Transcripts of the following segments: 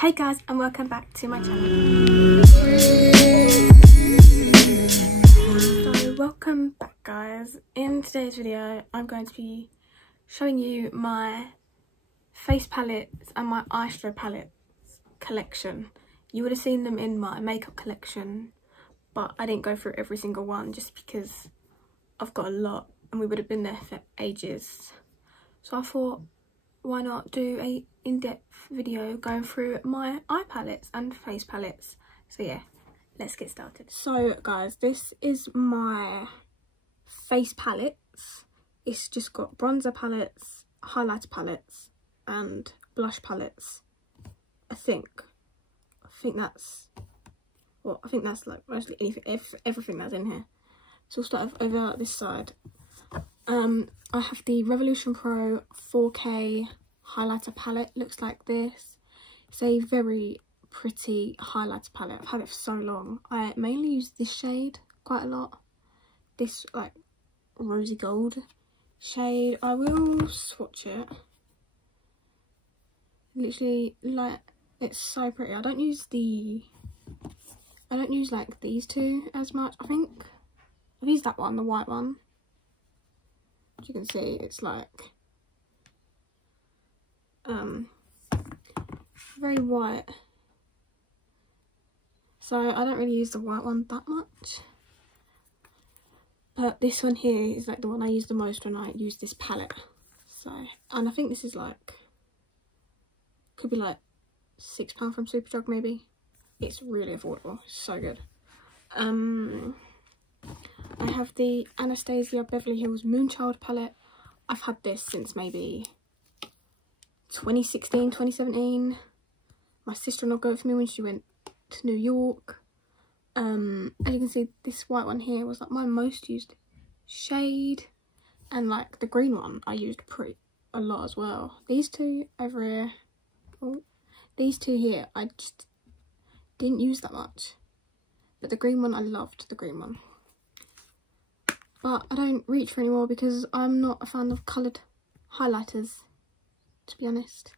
Hey guys, and welcome back to my channel. So welcome back guys. In today's video I'm going to be showing you my face palettes and my eyeshadow palettes collection. You would have seen them in my makeup collection, but I didn't go through every single one just because I've got a lot and we would have been there for ages. So I thought, why not do a in-depth video going through my eye palettes and face palettes. So yeah, let's get started. So guys, this is my face palettes. It's just got bronzer palettes, highlighter palettes and blush palettes. I think that's like mostly everything that's in here. So we'll start over this side. I have the Revolution Pro 4K highlighter palette. Looks like this. It's a very pretty highlighter palette. I've had it for so long. I mainly use this shade quite a lot. This like rosy gold shade. I will swatch it. Literally, like, it's so pretty. I don't use like these two as much. I think I've used that one, the white one. As you can see, it's like very white, so I don't really use the white one that much, but this one here is like the one I use the most when I use this palette. So, and I think this is like, could be like £6 from Superdrug maybe. It's really affordable, it's so good. I have the Anastasia Beverly Hills Moonchild palette. I've had this since maybe 2016, 2017. My sister-in-law got it for me when she went to New York. As you can see, this white one here was like my most used shade, and like the green one I used a lot as well. These two over here, these two here I just didn't use that much, but the green one, I loved the green one. But I don't reach for anymore because I'm not a fan of coloured highlighters, to be honest.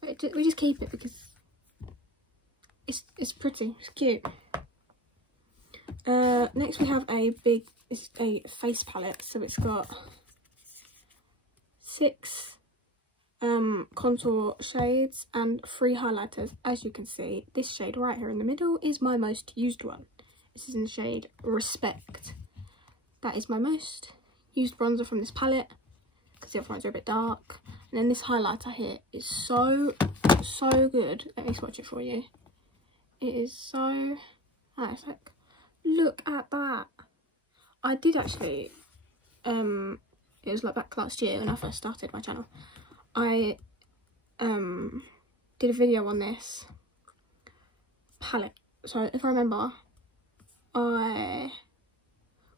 But we just keep it because it's pretty, it's cute. Next we have this is a face palette. So it's got 6 contour shades and 3 highlighters. As you can see, this shade right here in the middle is my most used one. This is in the shade Respect. That is my most used bronzer from this palette because the other ones are a bit dark. And then this highlighter here is so good. Let me swatch it for you. It is so nice. Like, look at that. I did actually, it was like back last year when I first started my channel. I did a video on this palette. So if I remember,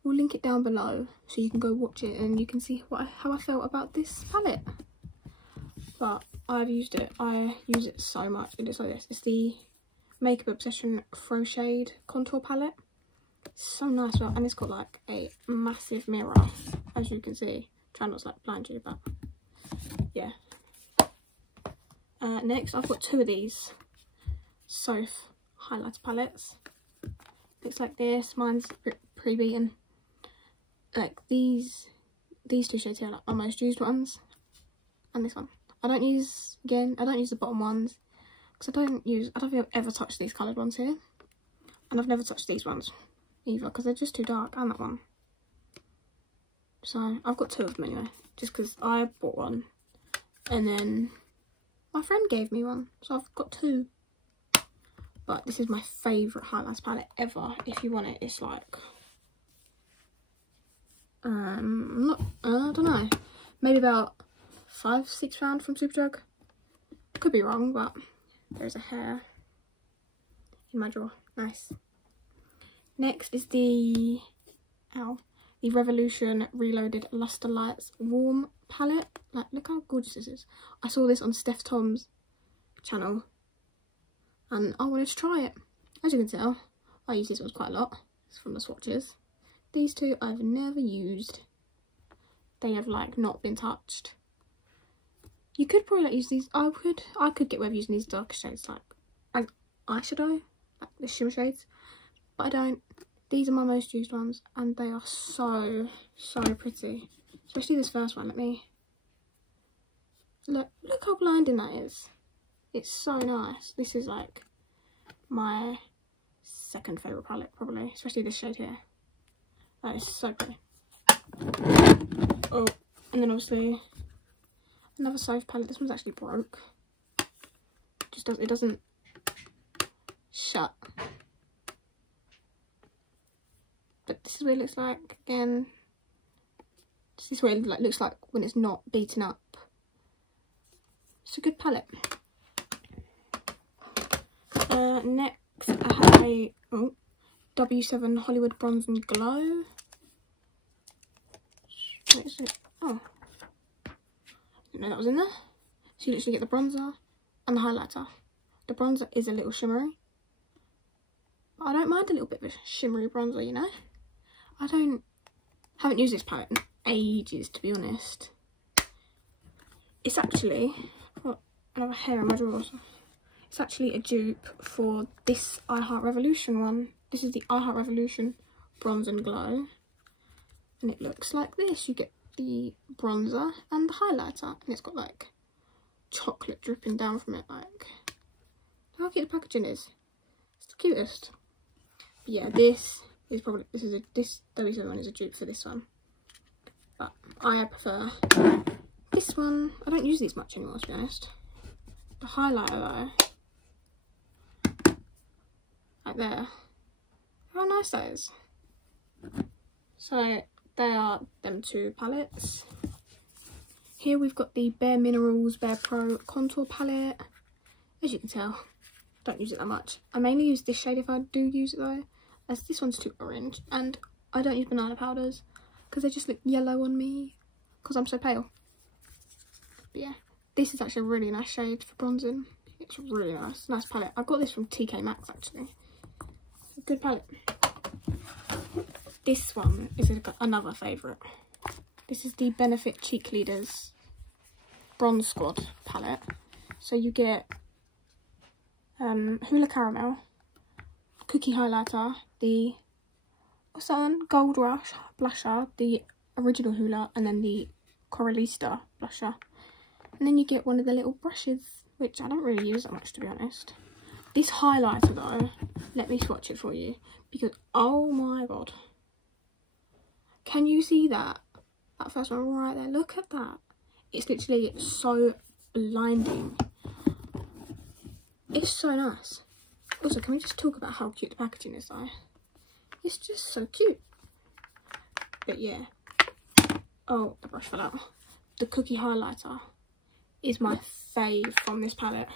we'll link it down below so you can go watch it and you can see how I felt about this palette. But I've used it. I use it so much. It looks like this. It's the Makeup Obsession Faux Shade Contour Palette. It's so nice, and it's got like a massive mirror, as you can see. Try not to like blind you, but yeah. Next, I've got 2 of these Soph highlighter palettes. Looks like this. Mine's pre-beaten. Like these 2 shades here are like my most used ones, and this one. I don't use the bottom ones because I don't think I've ever touched these coloured ones here, and I've never touched these ones either because they're just too dark, and that one. So I've got 2 of them anyway, just because I bought one and then my friend gave me one, so I've got 2. But this is my favourite highlighter palette ever. If you want it, it's like I don't know, maybe about £5–6 from Superdrug. Could be wrong, but there's a hair in my drawer. Nice. Next is the Revolution Reloaded Luster Lights Warm palette. Like, look how gorgeous this is. I saw this on Steph Tom's channel and I wanted to try it. As you can tell, I use these ones quite a lot. It's from the swatches. These 2 I've never used. They have like not been touched. You could probably like use these. I could get away with using these darker shades like as eyeshadow, like the shimmer shades, but I don't. These are my most used ones, and they are so pretty. Especially this first one. Let me look how blinding that is. It's so nice. This is like my second favourite palette probably, especially this shade here. That is so pretty. Oh, and then obviously another Soph palette. This one's actually broke. It doesn't shut. But this is what it looks like again. This is what it looks like when it's not beaten up. It's a good palette. Next I have a W7 Hollywood Bronze and Glow. What is it? Oh, didn't know that was in there. So you literally get the bronzer and the highlighter. The bronzer is a little shimmery, but I don't mind a little bit of a shimmery bronzer, you know. Haven't used this palette in ages, to be honest. It's actually, oh, another hair in my drawers. It's actually a dupe for this I Heart Revolution one. This is the I Heart Revolution Bronze and Glow. And it looks like this. You get the bronzer and the highlighter. And it's got like chocolate dripping down from it. Like, how cute the packaging is. It's the cutest. But yeah, this W7 one is a dupe for this one. But I prefer this one. I don't use these much anymore, to be honest. The highlighter though, right there, how nice that is. So they are them two palettes. Here we've got the Bare Minerals Bare Pro Contour Palette. As you can tell, don't use it that much. I mainly use this shade if I do use it though, as this one's too orange, and I don't use banana powders because they just look yellow on me because I'm so pale. But yeah, this is actually a really nice shade for bronzing. It's really nice palette. I got this from TK Maxx actually. It's a good palette. This one is another favourite. This is the Benefit Cheek Leaders Bronze Squad palette. So you get Hula Caramel, Cookie Highlighter, the, what's that one? Gold Rush blusher, the original Hula, and then the Coralista blusher. And then you get one of the little brushes, which I don't really use that much, to be honest. This highlighter though, let me swatch it for you, because oh my god. Can you see that? That first one right there, look at that. It's literally so blinding. It's so nice. Also, can we just talk about how cute the packaging is though? It's just so cute. But yeah. Oh, the brush fell out. The Cookie Highlighter is my fave from this palette.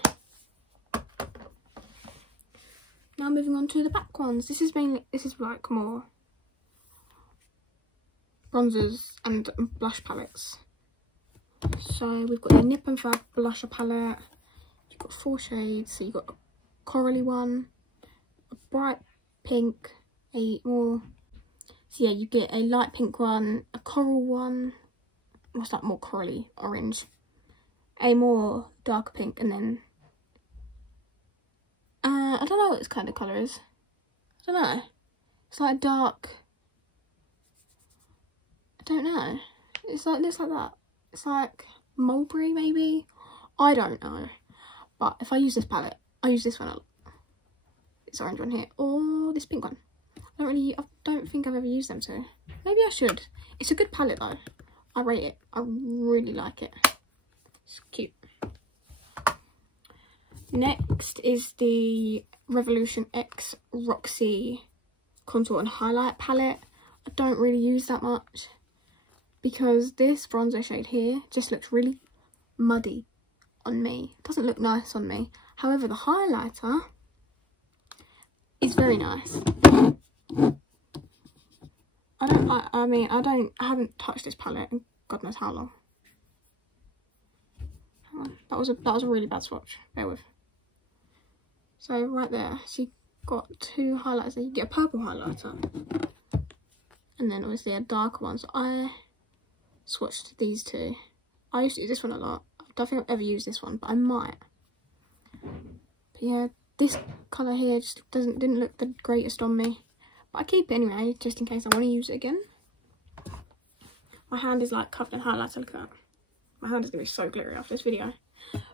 Now moving on to the back ones. This is like more bronzers and blush palettes. So we've got the Nip and Fab blusher palette. You've got 4 shades. So you've got a corally one, a bright pink, so yeah, you get a light pink one, a coral one, what's that, more corally orange, a more dark pink, and then I don't know what this kind of colour is. I don't know. It's like dark, I don't know. It's like, looks like that. It's like mulberry maybe? I don't know. But if I use this palette, I use this one a lot. This orange one here, or this pink one. I don't think I've ever used them two. Maybe I should. It's a good palette though. I rate it. I really like it. It's cute. Next is the Revolution X Roxy Contour and Highlight palette. I don't really use that much because this bronzer shade here just looks really muddy on me. It doesn't look nice on me. However, the highlighter is very nice. I haven't touched this palette in God knows how long. Hang on. That was a really bad swatch. Bear with. So right there, so you got 2 highlighters there. You get a purple highlighter. And then obviously a darker one. So I swatched these 2. I used to use this one a lot. I don't think I've ever used this one, but I might. But yeah, this colour here just didn't look the greatest on me. But I keep it anyway, just in case I want to use it again. My hand is like covered in highlighter, look at that. My hand is going to be so glittery after this video.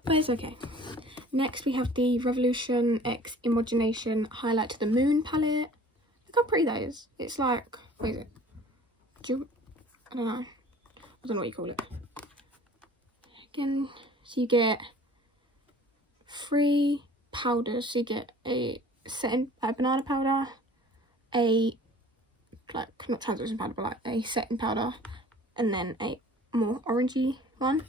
But it's okay. Next we have the Revolution X Imagination Highlight to the Moon palette. Look how pretty that is. It's like, what is it? I don't know. I don't know what you call it. Again, so you get 3 powders. So you get a setting banana powder, a like not translucent powder but like a setting powder, and then a more orangey one.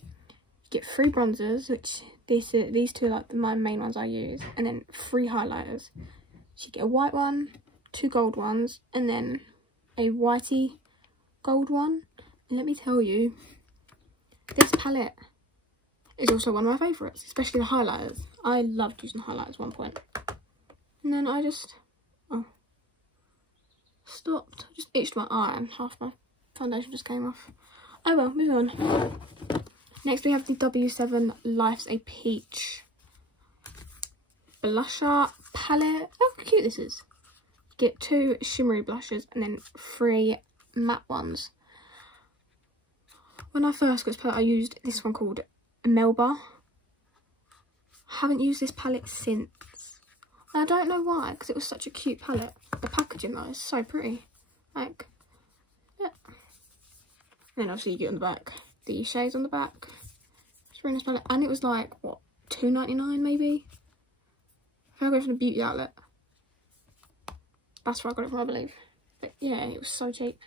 You get 3 bronzers, which these two are like my main ones I use, and then 3 highlighters. So you get a white one, 2 gold ones, and then a whitey gold one. And let me tell you, this palette is also one of my favourites, especially the highlighters. I loved using highlighters at one point. And then I just, stopped. I just itched my eye and half my foundation just came off. Oh well, move on. Next we have the W7 Life's a Peach blusher palette. Oh, how cute this is. You get 2 shimmery blushes and then 3 matte ones. When I first got this palette, I used this one called Melba. I haven't used this palette since. And I don't know why, because it was such a cute palette. The packaging though is so pretty. Like, yeah. And then obviously you get on the back the shades on the back. It's really nice palette. And it was like, what, $2.99 maybe? If I go from the beauty outlet. That's where I got it from, I believe. But yeah, it was so cheap.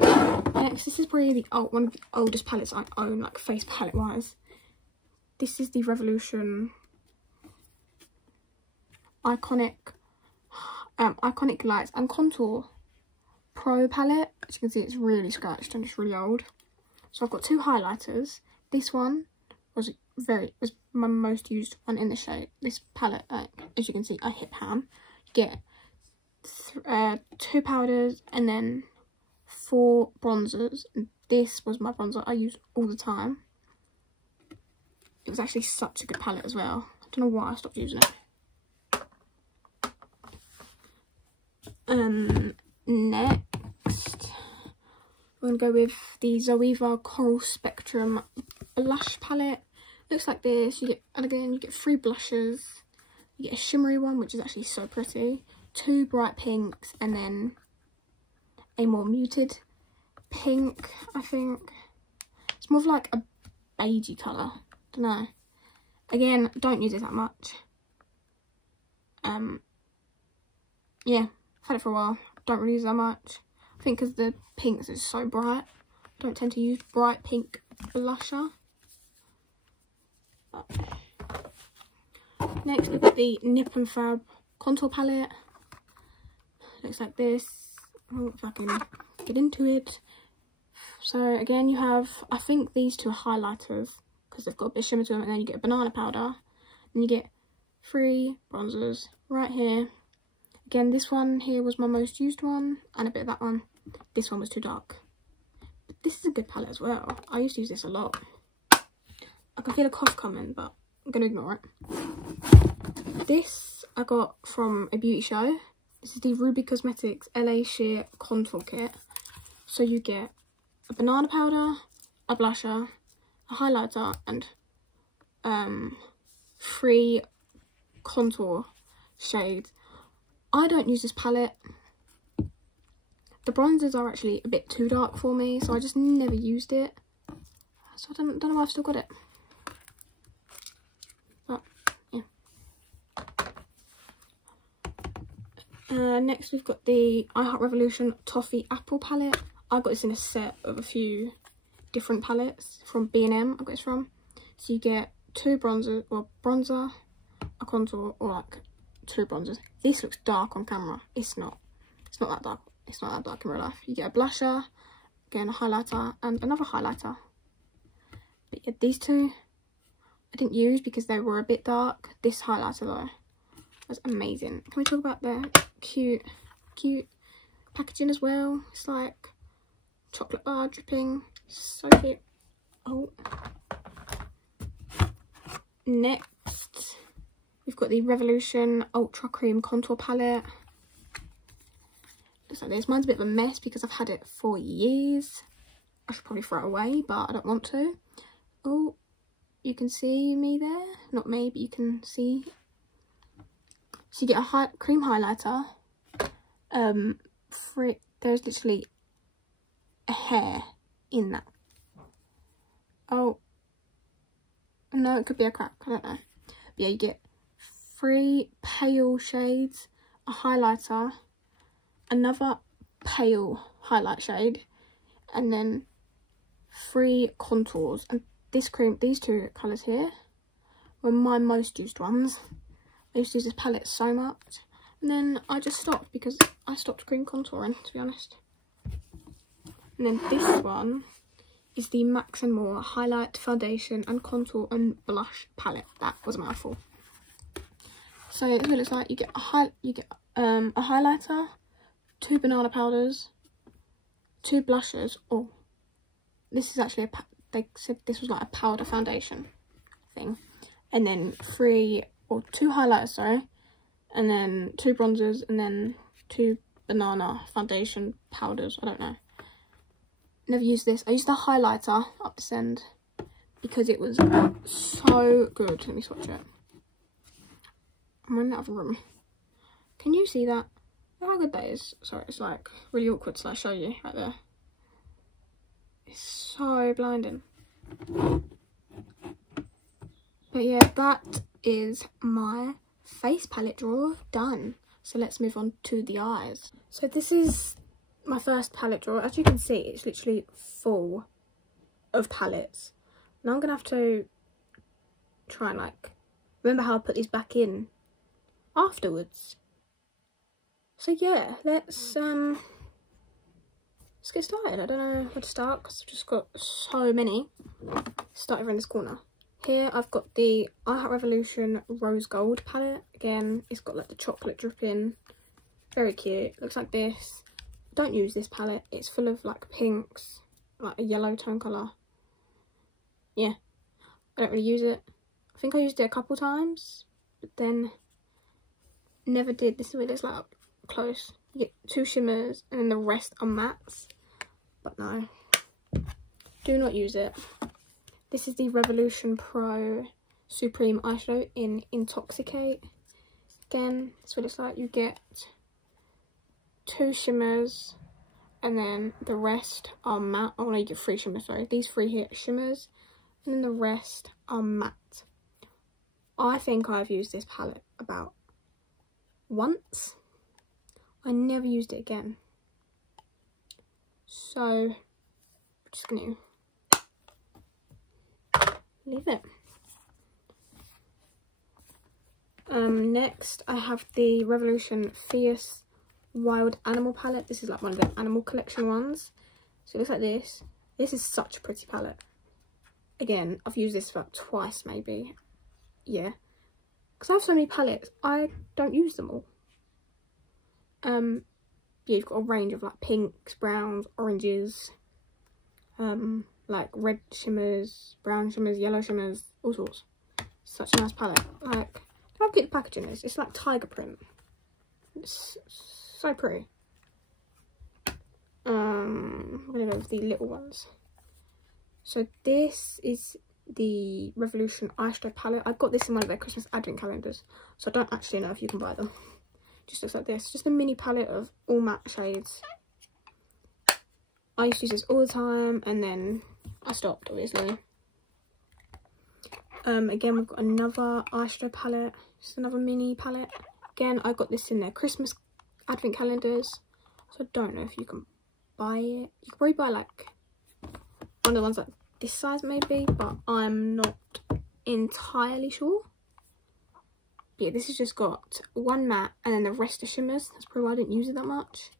Next, this is probably one of the oldest palettes I own, like face palette wise. This is the Revolution Iconic Lights and Contour Pro palette. As you can see, it's really scratched and it's really old. So I've got 2 highlighters. This one was my most used one in the shade. This palette, as you can see, I hit pan. You get 2 powders and then 4 bronzers. And this was my bronzer I used all the time. It was actually such a good palette as well. I don't know why I stopped using it. Next, we're going to go with the Zoeva Coral Spectrum blush palette. Looks like this. And again, you get 3 blushes. You get a shimmery one, which is actually so pretty. 2 bright pinks, and then a more muted pink, I think. It's more of like a beigey colour. Don't know. Again, don't use it that much. Yeah, I've had it for a while. Don't really use it that much. I think because the pinks is so bright. I don't tend to use bright pink blusher. Next, we've got the Nip and Fab contour palette. Looks like this. Oh, if I can get into it. So again, you have, I think these 2 are highlighters because they've got a bit of shimmer to them, and then you get a banana powder, and you get 3 bronzers right here. Again, this one here was my most used one, and a bit of that one. This one was too dark. But this is a good palette as well. I used to use this a lot. I can feel a cough coming, but I'm going to ignore it. This I got from a beauty show. This is the Ruby Cosmetics LA Sheer Contour Kit. So you get a banana powder, a blusher, a highlighter, and 3 contour shades. I don't use this palette. The bronzers are actually a bit too dark for me, so I just never used it. So I don't know why I've still got it. But yeah. Next we've got the I Heart Revolution Toffee Apple palette. I got this in a set of a few different palettes from B&M. I got this from. So you get 2 bronzer, or bronzer, a contour, or like 2 bronzers. This looks dark on camera. It's not. It's not that dark. It's not that dark in real life. You get a blusher, again a highlighter, and another highlighter. But yeah, these 2 I didn't use because they were a bit dark. This highlighter though was amazing. Can we talk about the cute packaging as well? It's like chocolate bar dripping. So cute. Oh. Next We've got the Revolution Ultra Cream Contour Palette. Looks like this. Mine's a bit of a mess because I've had it for years. I should probably throw it away, but I don't want to. Oh, you can see me there. Not me, but you can see. So you get a cream highlighter. There's literally a hair in that. Oh. No, it could be a crack. I don't know. But yeah, you get 3 pale shades, a highlighter, another pale highlight shade, and then 3 contours. And this cream, these 2 colours here were my most used ones. I used to use this palette so much, and then I just stopped because I stopped cream contouring, to be honest. And then this one is the Max & More Highlight, Foundation and Contour and Blush Palette. That was a mouthful. So this is what it looks like. You get a highlighter, 2 banana powders, 2 blushes. Oh, this is actually they said this was like a powder foundation thing, and then 2 highlighters, sorry, and then 2 bronzers, and then 2 banana foundation powders. I don't know. Never used this. I used the highlighter up this end because it was so good. Let me swatch it. I'm running out of room. Can you see that? Look how good that is. Sorry, it's like really awkward to like show you right there. It's so blinding. But yeah, that is my face palette drawer done. So let's move on to the eyes. So this is my first palette drawer. As you can see, it's literally full of palettes. Now I'm gonna have to try and like remember how I put these back in afterwards. So yeah, let's get started. I don't know where to start because I've just got so many. Start over in this corner. Here I've got the I Heart Revolution Rose Gold palette. Again, it's got like the chocolate dripping. Very cute. Looks like this. Don't use this palette. It's full of like pinks, like a yellow tone colour. Yeah, I don't really use it. I think I used it a couple times, but then never did. This is what it looks like up close. You get 2 shimmers and then the rest are mattes. But no, do not use it. This is the Revolution Pro Supreme Eyeshadow in Intoxicate. Again, that's what it's like. You get 2 shimmers and then the rest are matte. Oh no, you get 3 shimmers, sorry. These 3 here are shimmers and then the rest are matte. I think I've used this palette about once. I never used it again. So I'm just gonna leave it. Next I have the Revolution Fierce Wild Animal palette. This is like one of the animal collection ones. So it looks like this. This is such a pretty palette. Again, I've used this about twice maybe. Yeah, because I have so many palettes, I don't use them all. Yeah, you've got a range of like pinks, browns, oranges, like red shimmers, brown shimmers, yellow shimmers, all sorts. Such a nice palette. Like, how cute the packaging is. It's like tiger print. It's so pretty. I'm gonna go with the little ones. So this is the Revolution Eyeshadow palette. I got this in one of their Christmas advent calendars, so I don't actually know if you can buy them. Just looks like this. Just a mini palette of all matte shades. I used to use this all the time and then I stopped, obviously. Again, we've got another eyeshadow palette. Just another mini palette. Again, I got this in their Christmas advent calendars, so I don't know if you can buy it. You could probably buy like one of the ones like this size maybe, but I'm not entirely sure. Yeah, this has just got 1 matte and then the rest are shimmers. That's probably why I didn't use it that much.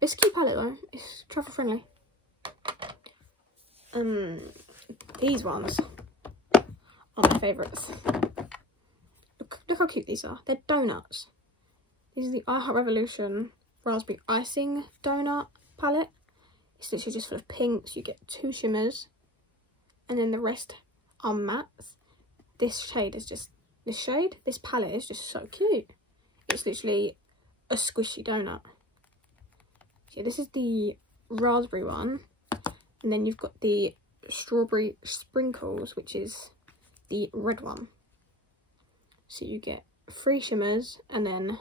It's a cute palette though. It's travel friendly. These ones are my favourites. Look how cute these are. They're donuts. These are the I Heart Revolution Raspberry Icing Donut palette. It's literally just full of pinks. You get 2 shimmers and then the rest are mattes. This shade is just this shade. This palette is just so cute. It's literally a squishy donut. So this is the raspberry one, and then you've got the strawberry sprinkles, which is the red one. So you get 3 shimmers and then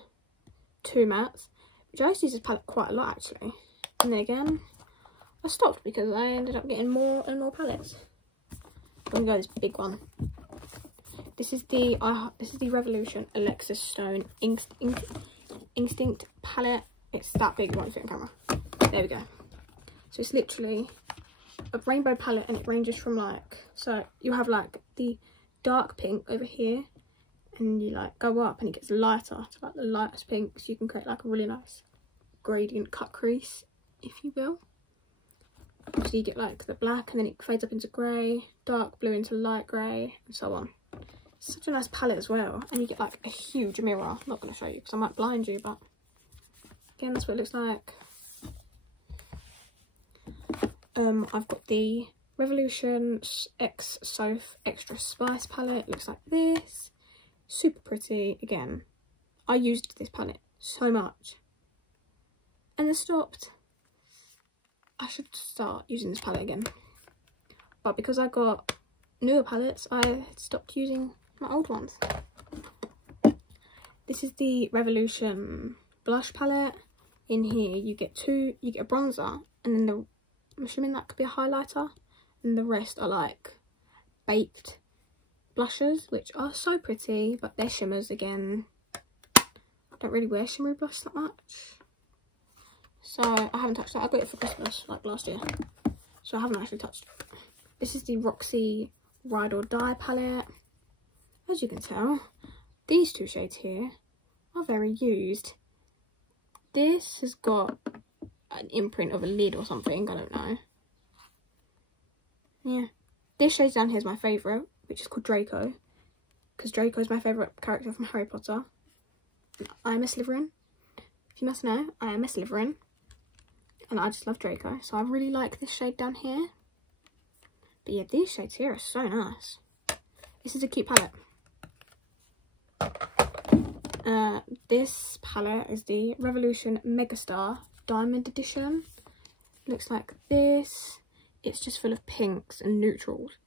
2 mattes, which I used to use this palette quite a lot actually. And then again, I stopped because I ended up getting more and more palettes. I'm gonna go this big one. This is the Revolution Alexa Stone Instinct palette. It's that big, it won't fit on camera. There we go. So it's literally a rainbow palette, and it ranges from like, so you have like the dark pink over here, and you like go up and it gets lighter to like the lightest pink, so you can create like a really nice gradient cut crease, if you will. So you get like the black, and then it fades up into grey, dark blue into light grey, and so on. It's such a nice palette as well, and you get like a huge mirror. I'm not going to show you because I might blind you, but again, that's what it looks like. I've got the Revolution X Soph Extra Spice palette. It looks like this. Super pretty. Again, I used this palette so much and then stopped. I should start using this palette again, but because I got newer palettes, I stopped using my old ones. This is the Revolution blush palette. In here you get a bronzer, and then I'm assuming that could be a highlighter, and the rest are like baked blushes, which are so pretty, but they're shimmers again. I don't really wear shimmery blush that much, so I haven't touched that. I got it for Christmas like last year, so I haven't actually touched it. This is the Roxy Ride or Die palette. As you can tell, these 2 shades here are very used. This has got an imprint of a lid or something, I don't know. Yeah, this shade down here is my favourite, which is called Draco, because Draco is my favourite character from Harry Potter. I am a Slytherin, if you must know. I am a Slytherin, and I just love Draco, so I really like this shade down here. But yeah, these shades here are so nice. This is a cute palette. This palette is the Revolution Megastar Diamond Edition. Looks like this. It's just full of pinks and neutrals.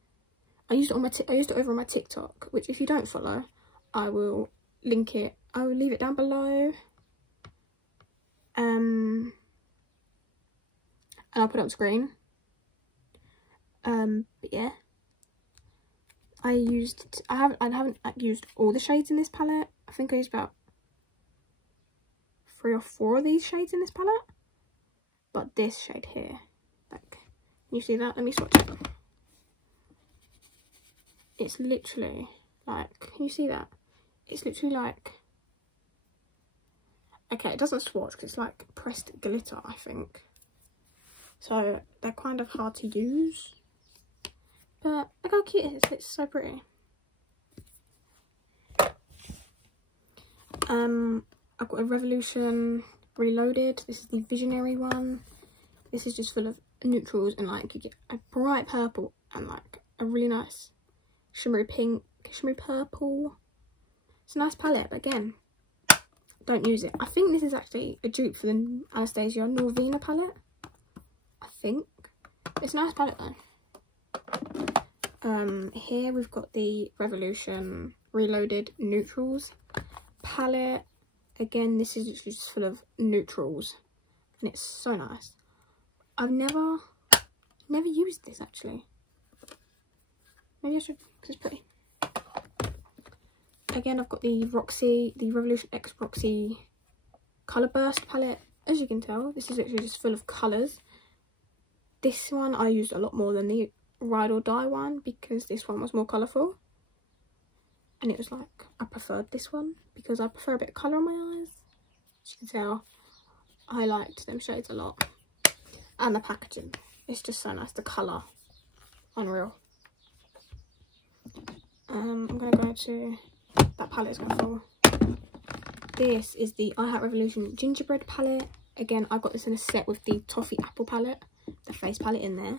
I used it over on my TikTok, which if you don't follow, I will link it. I will leave it down below. And I'll put it on screen. But yeah, I haven't used all the shades in this palette. I think I used about 3 or 4 of these shades in this palette. But this shade here, like, can you see that? Let me swatch it. It's literally like, can you see that? It's literally like, okay, it doesn't swatch because it's like pressed glitter, I think. So they're kind of hard to use. But look how cute it is. It's so pretty. I've got a Revolution Reloaded. This is the Visionary one. This is just full of neutrals, and like you get a bright purple and like a really nice shimmery pink, shimmery purple. It's a nice palette, but again, don't use it. I think this is actually a dupe for the Anastasia Norvina palette. I think. It's a nice palette though. Here we've got the Revolution Reloaded Neutrals palette. Again, this is just full of neutrals, and it's so nice. I've never used this actually. Maybe I should, because it's pretty. Again, I've got the Revolution X Roxy Colour Burst palette. As you can tell, this is literally just full of colours. This one I used a lot more than the Ride or Die one, because this one was more colourful. And it was like, I preferred this one because I prefer a bit of colour on my eyes. As you can tell, I liked them shades a lot. And the packaging, it's just so nice. The colour, unreal. I'm going to go to, that palette's going to fall. This is the I Heart Revolution Gingerbread palette. Again, I got this in a set with the Toffee Apple palette, the face palette in there.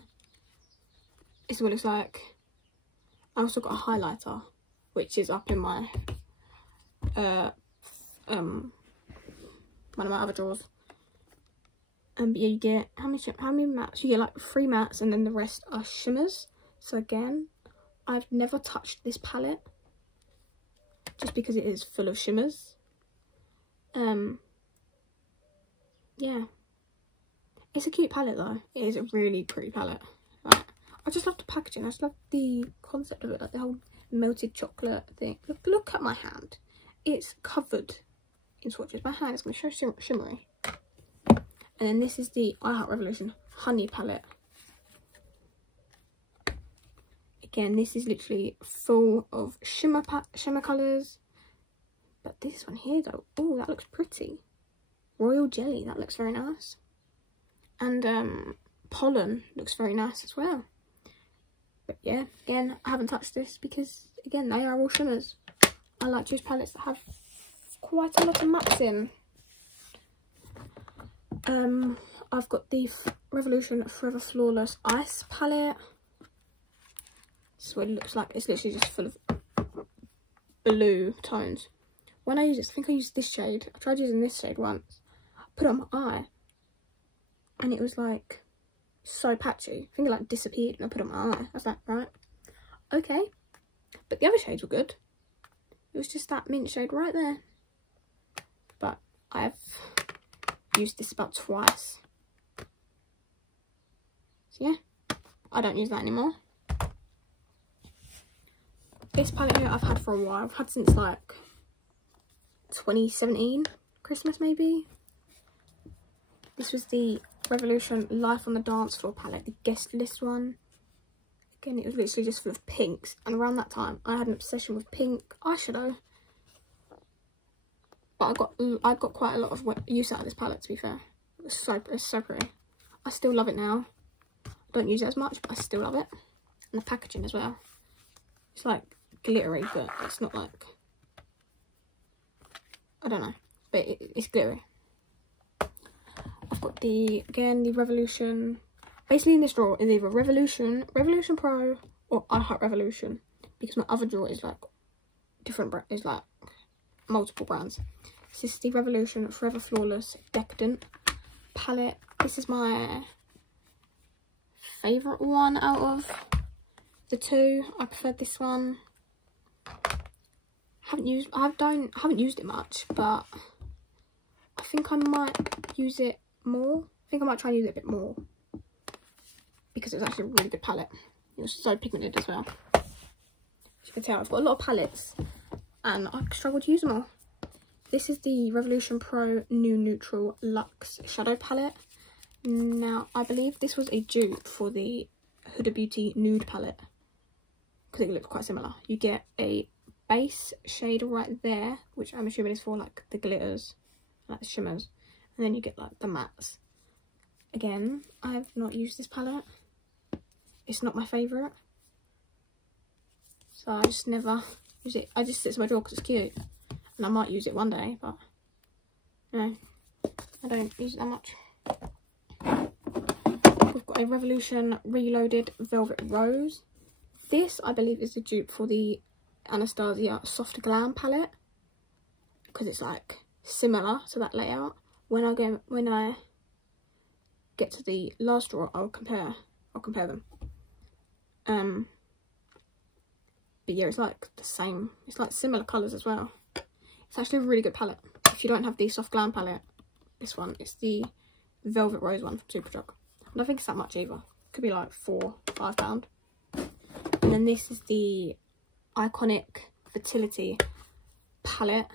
This is what it looks like. I also got a highlighter which is up in my one of my other drawers. But yeah, you get how many mattes? You get like 3 mattes, and then the rest are shimmers. So again, I've never touched this palette just because it is full of shimmers. Yeah, it's a cute palette though. It is a really pretty palette. Like, I just love the packaging. I just love the concept of it, like the whole melted chocolate thing. Look at my hand. It's covered in swatches. My hand is going to show shimmery. And then this is the I Heart Revolution Honey palette. Again, this is literally full of shimmer colours. But this one here though, oh, that looks pretty. Royal Jelly, that looks very nice. And Pollen looks very nice as well. But yeah, again, I haven't touched this because, again, they are all shimmers. I like to use palettes that have quite a lot of mattes in. I've got the Revolution Forever Flawless Ice palette. This is what it looks like. It's literally just full of blue tones. When I use this, I think I used this shade. I tried using this shade once. I put it on my eye, and it was like so patchy. I think it like disappeared, and I put it on my eye. I was like, right, okay. But the other shades were good. It was just that mint shade right there. But I've used this about twice. So yeah, I don't use that anymore. This palette here I've had for a while. I've had since like 2017, Christmas maybe. This was the Revolution Life on the Dance Floor palette, the guest list one. Again, it was literally just full of pinks, and around that time I had an obsession with pink eyeshadow. But I got quite a lot of use out of this palette, to be fair. It's so pretty. I still love it now. I don't use it as much, but I still love it. And the packaging as well. It's like glittery, but it's not like, I don't know, but it's glittery. I've got the Revolution. Basically in this drawer is either Revolution Pro, or I Heart Revolution, because my other drawer is like different, is like multiple brands. This is the Revolution Forever Flawless Decadent palette. This is my favourite one out of the two. I preferred this one. I haven't used it much, but I think I might use it more. I think I might try and use it a bit more, because it's actually a really good palette. It was so pigmented as well. As you can tell, I've got a lot of palettes and I struggle to use them all. This is the Revolution Pro New Neutral Luxe Shadow Palette. Now, I believe this was a dupe for the Huda Beauty Nude Palette, because it looks quite similar. You get a base shade right there, which I'm assuming is for like the glitters, like the shimmers, and then you get like the mattes. Again, I have not used this palette. It's not my favourite, so I just never use it. I just sit in my drawer because it's cute, and I might use it one day, but no, I don't use it that much. We've got a Revolution Reloaded Velvet Rose. This, I believe, is the dupe for the Anastasia Soft Glam palette, because it's like similar to that layout. When I get to the last drawer, I'll compare them. But yeah, it's like the same. It's like similar colours as well. It's actually a really good palette. If you don't have the Soft Glam palette, this one, it's the Velvet Rose one from Superdrug. I don't think it's that much either. Could be like £4–5. And then this is the Iconic Fertility palette.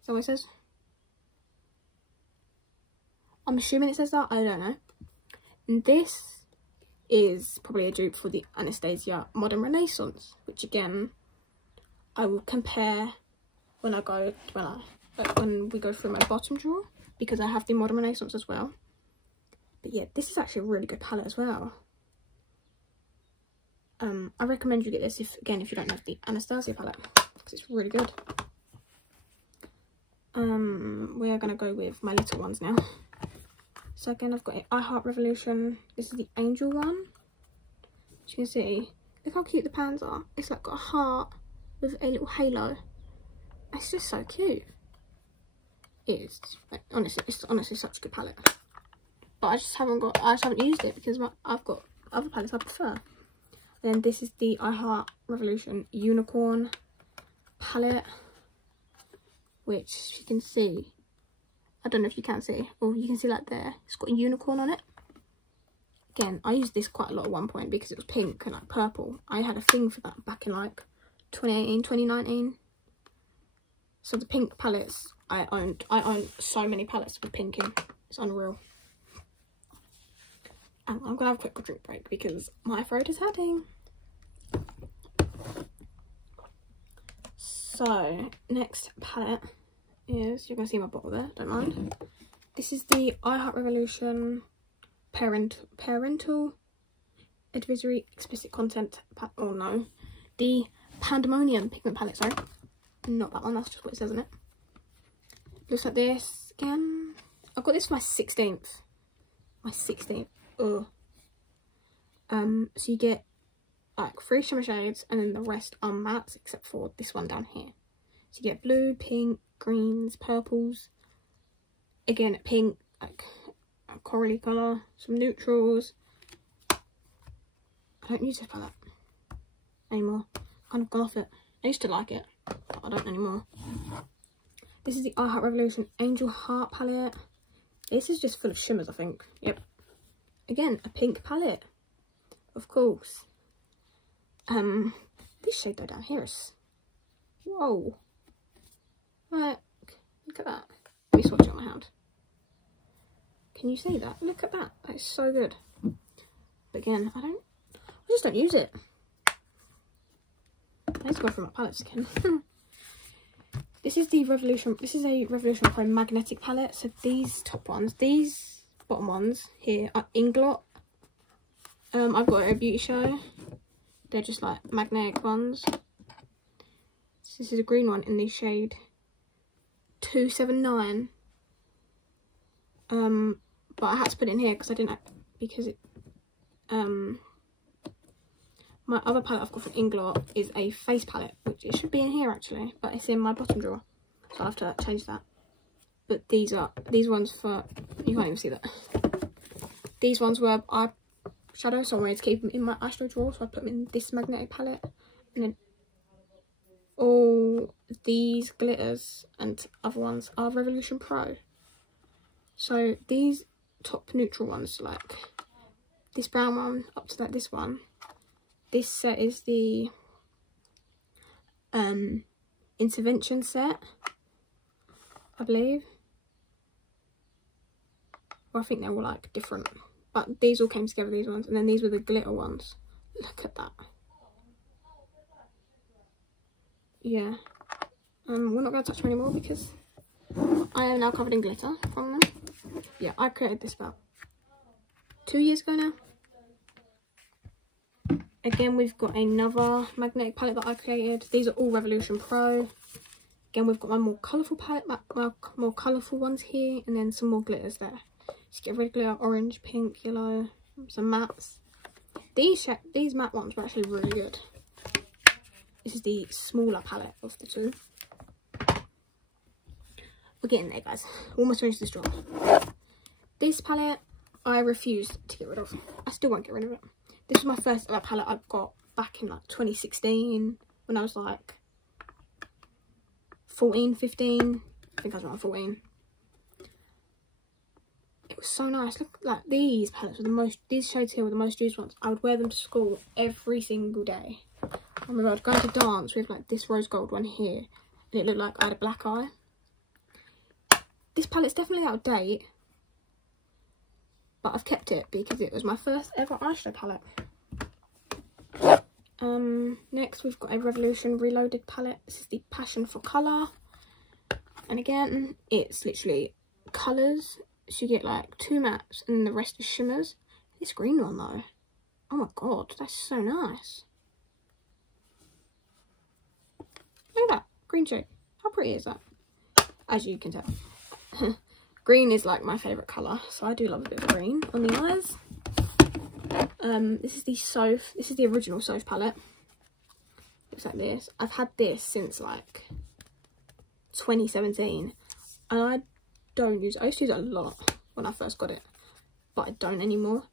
Is that what it says? I'm assuming it says that. I don't know. And this is probably a dupe for the Anastasia Modern Renaissance, which again I will compare when we go through my bottom drawer, because I have the Modern Renaissance as well. But yeah, this is actually a really good palette as well. I recommend you get this if you don't have the Anastasia palette, because it's really good. We are going to go with my little ones now. So again, I've got I Heart Revolution. This is the Angel one. As you can see, look how cute the pans are. It's like got a heart with a little halo. It's just so cute. It is, like, honestly, it's honestly such a good palette. But I just haven't used it because I've got other palettes I prefer. Then this is the I Heart Revolution Unicorn palette, which you can see. I don't know if you can see, or you can see like there. It's got a unicorn on it. Again, I used this quite a lot at one point because it was pink and like purple. I had a thing for that back in like 2018, 2019. So the pink palettes I owned so many palettes with pink in. It's unreal. And I'm gonna have a quick drink break because my throat is hurting. So next palette is, you're gonna see my bottle there, don't mind. This is the I Heart Revolution Parental Advisory Explicit Content oh no, the Pandemonium pigment palette, sorry. Not that one, that's just what it says in it. Looks like this again. I got this for my 16th. My 16th. Ugh. So you get like 3 shimmer shades and then the rest are mattes except for this one down here. So you get blue, pink, greens, purples. Again, pink, like a corally colour, some neutrals. I don't use this palette anymore. Kind of gone off it. I used to like it, but I don't anymore. This is the I Heart Revolution Angel Heart palette. This is just full of shimmers, I think. Yep. Again, a pink palette, of course. This shade though down here is, whoa. Like, look at that. Let me swatch it on my hand. Can you see that? Look at that. That is so good. But again, I just don't use it. Let's go for my palettes again. This is a Revolution Pro magnetic palette. So these top ones, these bottom ones here are Inglot. I've got a beauty show. They're just like magnetic ones. So this is a green one in the shade 279. But I had to put it in here because I didn't, because it my other palette I've got from Inglot is a face palette, which it should be in here actually, but it's in my bottom drawer, so I'll have to change that. But these ones for, you can't even see that. These ones were eyeshadow, so I wanted to keep them in my eyeshadow drawer, so I put them in this magnetic palette. And then all these glitters and other ones are Revolution Pro. So these top neutral ones, like this brown one up to this one, this set is the intervention set, I believe. Well, I think they're all like different, but these all came together, these ones, and then these were the glitter ones. Look at that. Yeah. We're not going to touch them anymore because I am now covered in glitter from them. Yeah, I created this about 2 years ago now. Again, we've got another magnetic palette that I created. These are all Revolution Pro. Again, we've got my more colourful palette, my more colourful ones here, and then some more glitters there. So you get red glitter, orange, pink, yellow, some mattes. These matte ones were actually really good. This is the smaller palette of the two. We're getting there, guys. Almost finished this drawer. This palette, I refuse to get rid of. I still won't get rid of it. This was my first ever palette I got back in like 2016 when I was like 14, 15. I think I was around 14. It was so nice. Look, like these palettes were the most, these shades here were the most used ones. I would wear them to school every single day. I remember I'd go to dance with like this rose gold one here, and it looked like I had a black eye. This palette's definitely out of date, but I've kept it because it was my first ever eyeshadow palette. Next we've got a Revolution Reloaded palette. This is the Passion for Colour, and again it's literally colours, so you get like 2 mattes and then the rest is shimmers. This green one though, oh my god, that's so nice. Look at that green shade, how pretty is that? As you can tell. Green is like my favourite colour, so I do love a bit of green on the eyes. This is the original Soph palette. Looks like this. I've had this since like 2017 and I don't use it. I used to use it a lot when I first got it, but I don't anymore.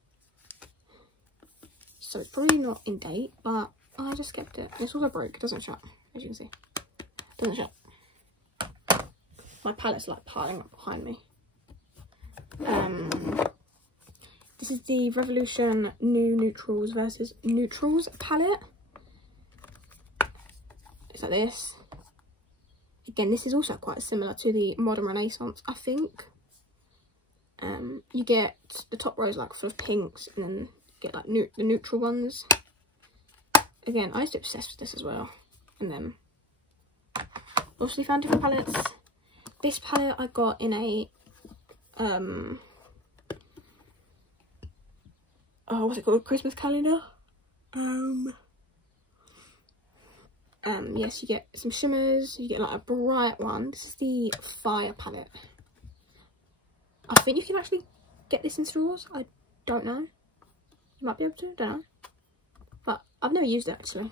So it's probably not in date, but I just kept it. It's also broke. It doesn't shut, as you can see. It doesn't shut. My palette's like piling up behind me. This is the Revolution New Neutrals versus Neutrals palette. It's like this. Again, this is also quite similar to the Modern Renaissance, I think. You get the top row is like full of pinks, and then you get like the neutral ones. Again, I used to be obsessed with this as well. And then obviously found different palettes. This palette I got in a oh, what's it called? Christmas calendar. Yes, you get some shimmers, you get like a bright one. This is the Fire palette. I think you can actually get this in stores. I don't know. You might be able to, don't know. But I've never used it actually.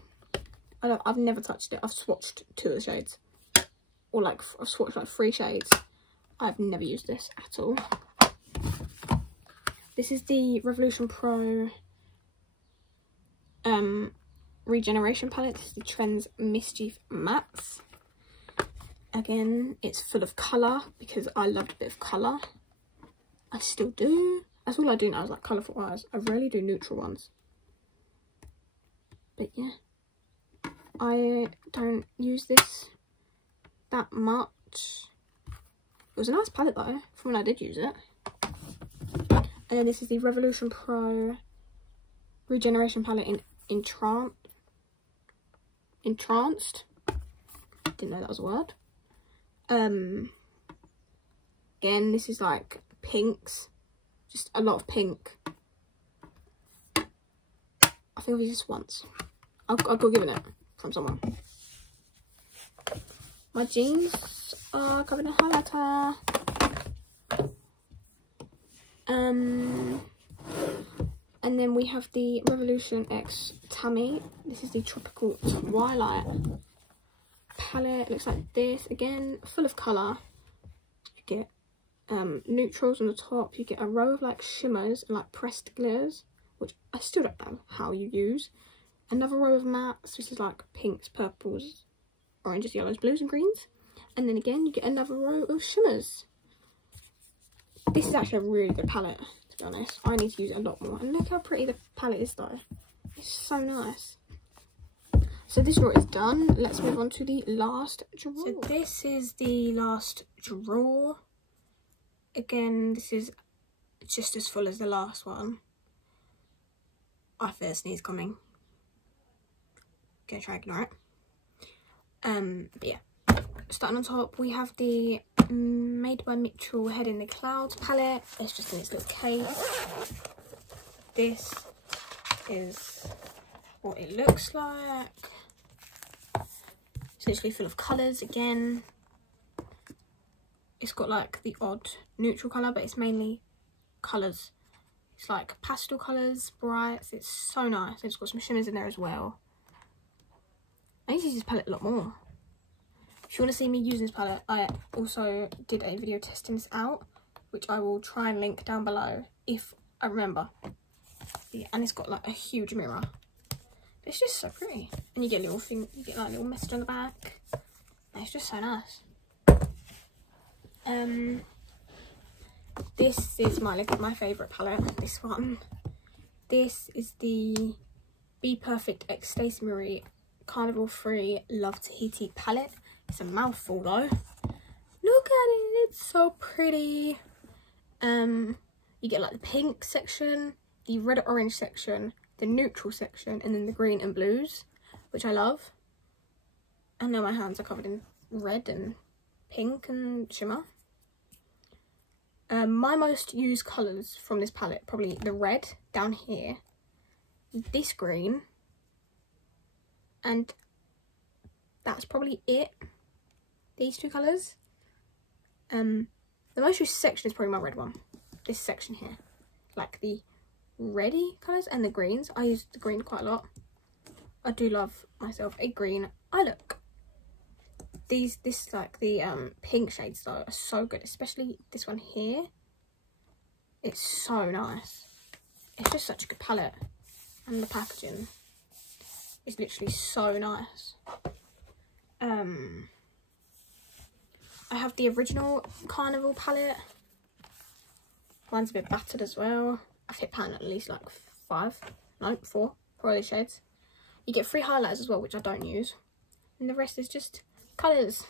I've never touched it. I've swatched 2 of the shades. Or like, I've swatched like 3 shades. I've never used this at all. This is the Revolution Pro Regeneration palette. This is the Trends Mischief Mattes. Again, it's full of colour because I loved a bit of colour. I still do. That's all I do now is like colourful eyes. I rarely do neutral ones. But yeah, I don't use this that much. It was a nice palette though, from when I did use it. And then this is the Revolution Pro Regeneration palette in Entranced. Didn't know that was a word. Again, this is like pinks, just a lot of pink. I think I've used this once. I got given it from someone. My jeans are covered in highlighter. And then we have the Revolution X Tammy. This is the Tropical Twilight palette. It looks like this. Again, full of colour. You get neutrals on the top. You get a row of like shimmers and like pressed glitters, which I still don't know how you use. Another row of mattes. This is like pinks, purples, oranges, yellows, blues and greens. And then again, you get another row of shimmers. This is actually a really good palette, to be honest. I need to use it a lot more. And look how pretty the palette is though. It's so nice. So this drawer is done. Let's move on to the last drawer. So this is the last drawer. Again, this is just as full as the last one. I feel a sneeze coming. Gonna try and ignore it. But yeah. Starting on top, we have the Made by Mitchell Head in the Clouds palette. It's just in its little case. This is what it looks like. It's literally full of colours again. It's got like the odd neutral colour, but it's mainly colours. It's like pastel colours, brights. It's so nice. It's got some shimmers in there as well. I need to use this palette a lot more. If you want to see me using this palette, I also did a video testing this out, which I will try and link down below if I remember. Yeah, and it's got like a huge mirror. It's just so pretty. And you get a little thing, you get like a little message on the back. And it's just so nice. This is my favourite palette, this one. This is the Be Perfect X Stacey Marie Carnival Free Love Tahiti palette. It's a mouthful though. Look at it, it's so pretty. You get like the pink section, the red orange section, the neutral section, and then the green and blues, which I love. And now my hands are covered in red and pink and shimmer. My most used colours from this palette, probably the red down here, this green, and that's probably it. These 2 colours. The most used section is probably my red one. This section here. Like the reddy colours and the greens. I use the green quite a lot. I do love myself a green eye look. This like the pink shades though are so good, especially this one here. It's so nice. It's just such a good palette, and the packaging is literally so nice. I have the original Carnival palette. Mine's a bit battered as well. I've hit pan at least like 4 of these shades. You get free highlighters as well, which I don't use. And the rest is just colours.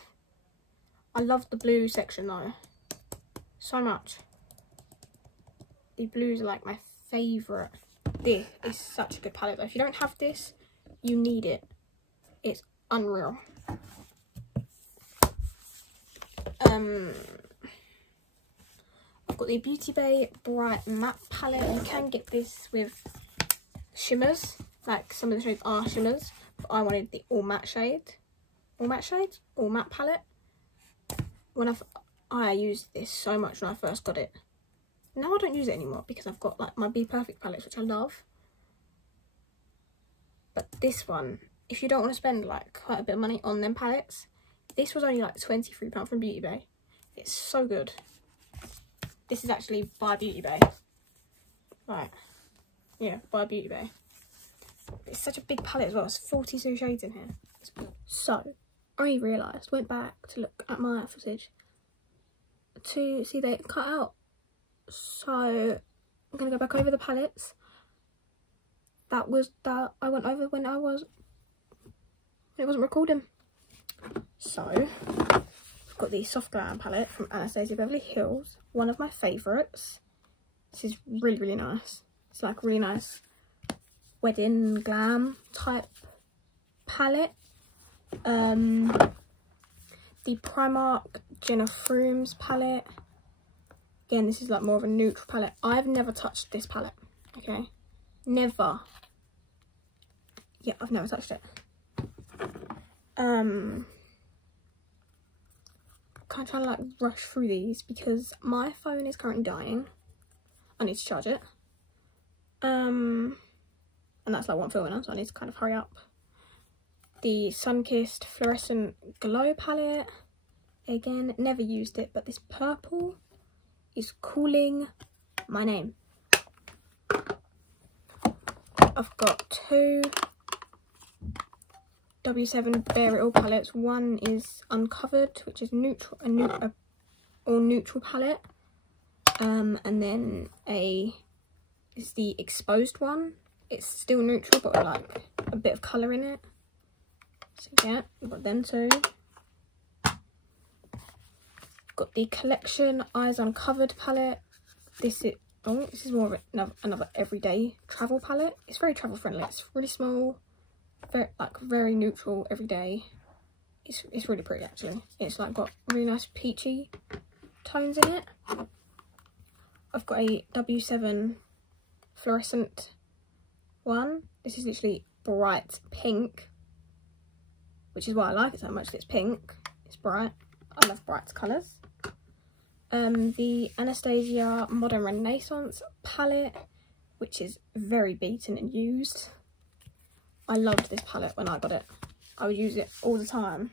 I love the blue section though, so much. The blues are like my favourite. This is such a good palette though. If you don't have this, you need it. It's unreal. I've got the Beauty Bay Bright Matte palette. You can get this with shimmers, like some of the shades are shimmers, but I wanted the all matte palette. I used this so much when I first got it. Now I don't use it anymore because I've got like my Be Perfect palettes, which I love. But this one, if you don't want to spend like quite a bit of money on them palettes, this was only like £23 from Beauty Bay. It's so good. This is actually by Beauty Bay. Right. Yeah, by Beauty Bay. It's such a big palette as well. It's 42 shades in here. So, I realised, went back to look at my footage to see they cut out. So, I'm going to go back over the palettes that I went over when it wasn't recording. So, I've got the Soft Glam palette from Anastasia Beverly Hills, one of my favourites. This is really, really nice. It's like really nice wedding glam type palette. The Primark Jenna Frooms palette. Again, this is like more of a neutral palette. I've never touched this palette, okay? Never. Yeah, I've never touched it. Kind of trying to like rush through these because my phone is currently dying. I need to charge it. And that's like what I'm filming on, so I need to kind of hurry up. The Sunkissed Fluorescent Glow palette. Again, never used it, but this purple is calling my name. I've got two W7 Bare It All palettes. One is Uncovered, which is neutral, all neutral palette. And then is the Exposed one. It's still neutral, but with like a bit of colour in it. So yeah, we've got them two. Got the Collection Eyes Uncovered palette. This is more of another everyday travel palette. It's very travel friendly. It's really small, very neutral, everyday. It's really pretty actually. It's like got really nice peachy tones in it. I've got a W7 Fluorescent one. This is literally bright pink, which is why I like it so much. It's pink. It's bright. I love bright colours. The Anastasia Modern Renaissance palette, which is very beaten and used. I loved this palette when I got it. I would use it all the time.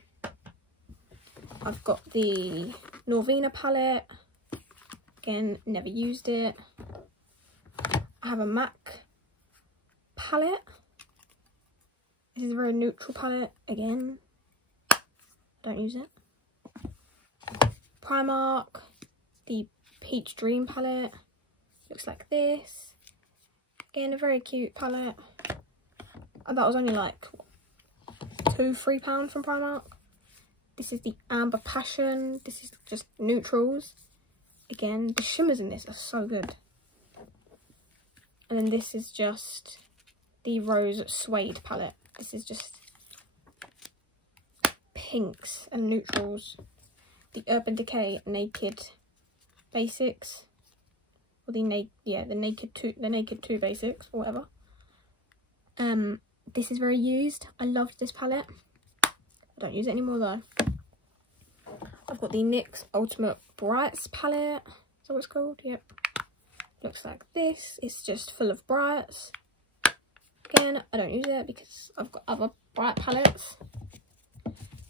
I've got the Norvina palette. Again, never used it. I have a MAC palette. This is a very neutral palette. Again, don't use it. Primark, the Peach Dream palette. Looks like this. Again, a very cute palette. And that was only like £2–3 from Primark. This is the Amber Passion. This is just neutrals. Again, the shimmers in this are so good. And then this is just the Rose Suede palette. This is just pinks and neutrals. The Urban Decay Naked Basics, or the Naked 2 Basics, or whatever. This is very used. I loved this palette. I don't use it anymore though. I've got the NYX Ultimate Brights palette. Is that what it's called? Yep. Looks like this. It's just full of brights. Again, I don't use it because I've got other bright palettes.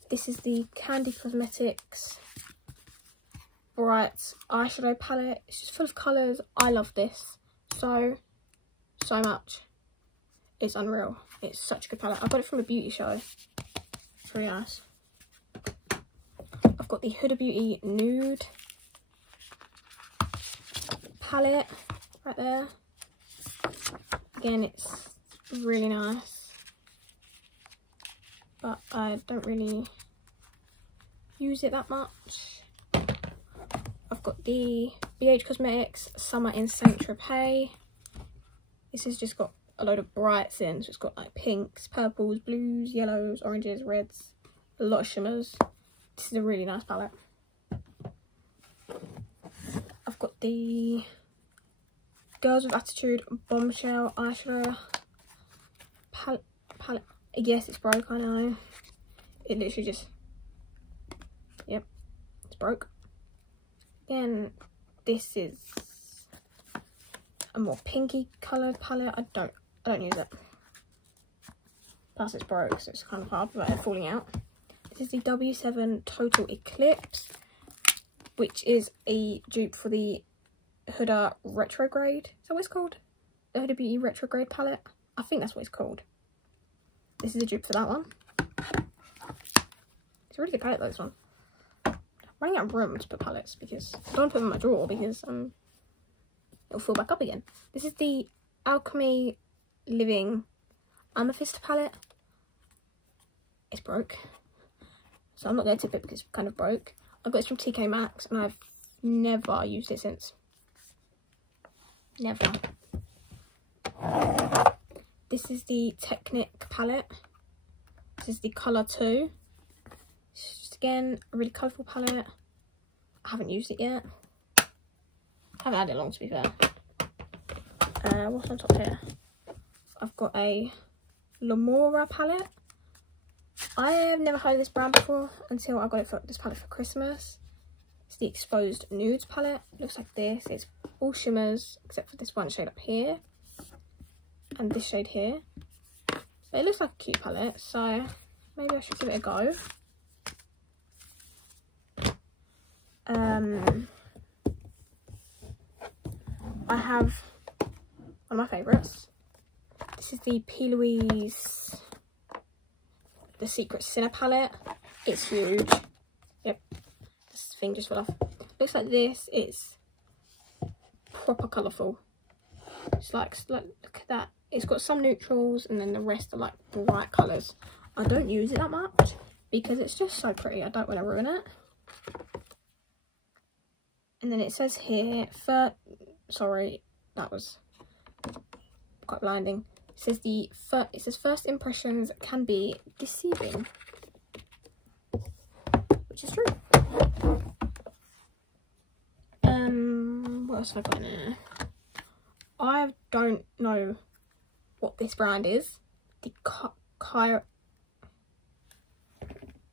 This is the Candy Cosmetics Bright Eyeshadow palette. It's just full of colours. I love this so much. It's unreal. It's such a good palette. I got it from a beauty show. It's really nice. I've got the Huda Beauty Nude palette right there. Again, it's really nice, but I don't really use it that much. I've got the BH Cosmetics Summer in Saint Tropez. This has just got a load of brights in, so it's got like pinks, purples, blues, yellows, oranges, reds, a lot of shimmers. This is a really nice palette. I've got the Girls with Attitude Bombshell Eyeshadow palette. Yes, it's broke, I know. It literally just, yep, it's broke. Again, this is a more pinky coloured palette. I don't use it. Plus it's broke, so it's kind of hard without it falling out. This is the W7 Total Eclipse, which is a dupe for the Huda Retrograde. Is that what it's called? The Huda Beauty Retrograde palette. I think that's what it's called. This is a dupe for that one. It's a really good palette though, this one. I'm running out of room to put palettes because I don't want to put them in my drawer because it'll fill back up again. This is the Alchemy Living Amethyst palette. It's broke, so I'm not going to tip it because it's kind of broke. I got this from TK Maxx and I've never used it since. Never. This is the Technic palette. This is the colour 2. It's just, again, a really colourful palette. I haven't used it yet. I haven't had it long, to be fair. What's on top here? I've got a Lamora palette. I have never heard of this brand before until I got this palette for Christmas. It's the Exposed Nudes palette. It looks like this. It's all shimmers except for this one shade up here and this shade here. So it looks like a cute palette, so maybe I should give it a go. I have one of my favourites. This is the P. Louise The Secret Sinner palette. It's huge. Yep, this thing just fell off. Looks like this. It's proper colourful. It's like look at that. It's got some neutrals and then the rest are like bright colours. I don't use it that much because it's just so pretty. I don't want to ruin it. And then it says here, sorry, that was quite blinding. It says first impressions can be deceiving, which is true. What else have I got in here? I don't know what this brand is. The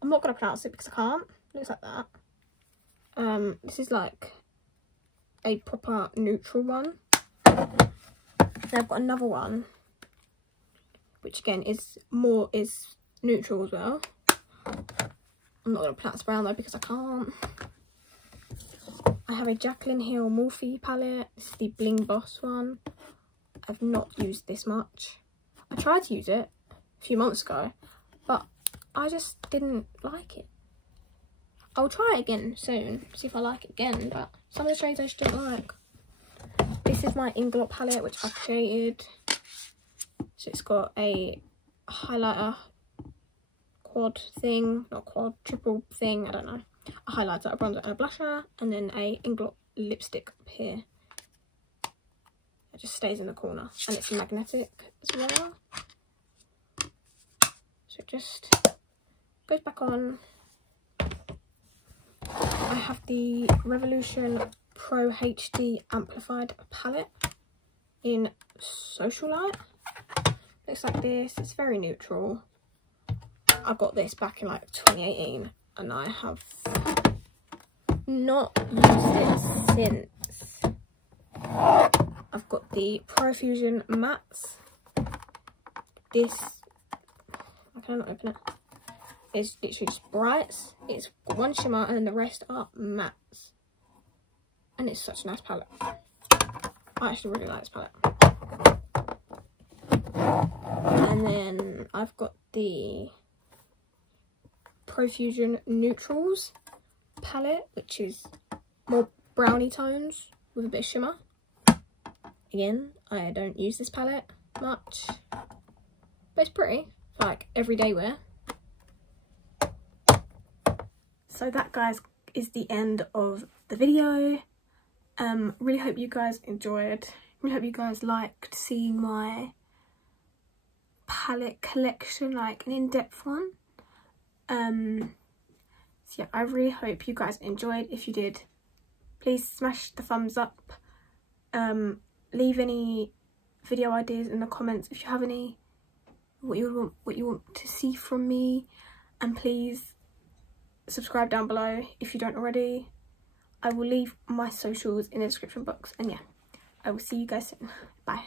I'm not going to pronounce it because I can't. It looks like that. This is like a proper neutral one. Then I've got another one, which again is neutral as well. I'm not going to pronounce brown though because I can't. I have a Jaclyn Hill Morphe palette. This is the Bling Boss one. I've not used this much. I tried to use it a few months ago, but I just didn't like it. I'll try it again soon, see if I like it again, but some of the shades I just didn't like. This is my Inglot palette, which I created. So it's got a highlighter quad thing, not quad, triple thing, I don't know. A highlighter, a bronzer and a blusher, and then a Inglot lipstick up here. It just stays in the corner, and it's magnetic as well. So it just goes back on. I have the Revolution Pro HD Amplified palette in Social Light. Looks like this. It's very neutral. I got this back in like 2018 and I have not used it since. I've got the Profusion Mattes this, I cannot open it. It's literally just brights. It's got one shimmer and then the rest are mattes. And it's such a nice palette. I actually really like this palette. And then I've got the Profusion Neutrals palette, which is more brownie tones with a bit of shimmer. Again, I don't use this palette much, but it's pretty for like everyday wear. So that, guys, is the end of the video. Really hope you guys enjoyed. Really hope you guys liked seeing my palette collection, like an in-depth one. So yeah, I really hope you guys enjoyed. If you did, please smash the thumbs up. Leave any video ideas in the comments if you have any, what you want to see from me, and please subscribe down below if you don't already. I will leave my socials in the description box, and yeah, I will see you guys soon. Bye.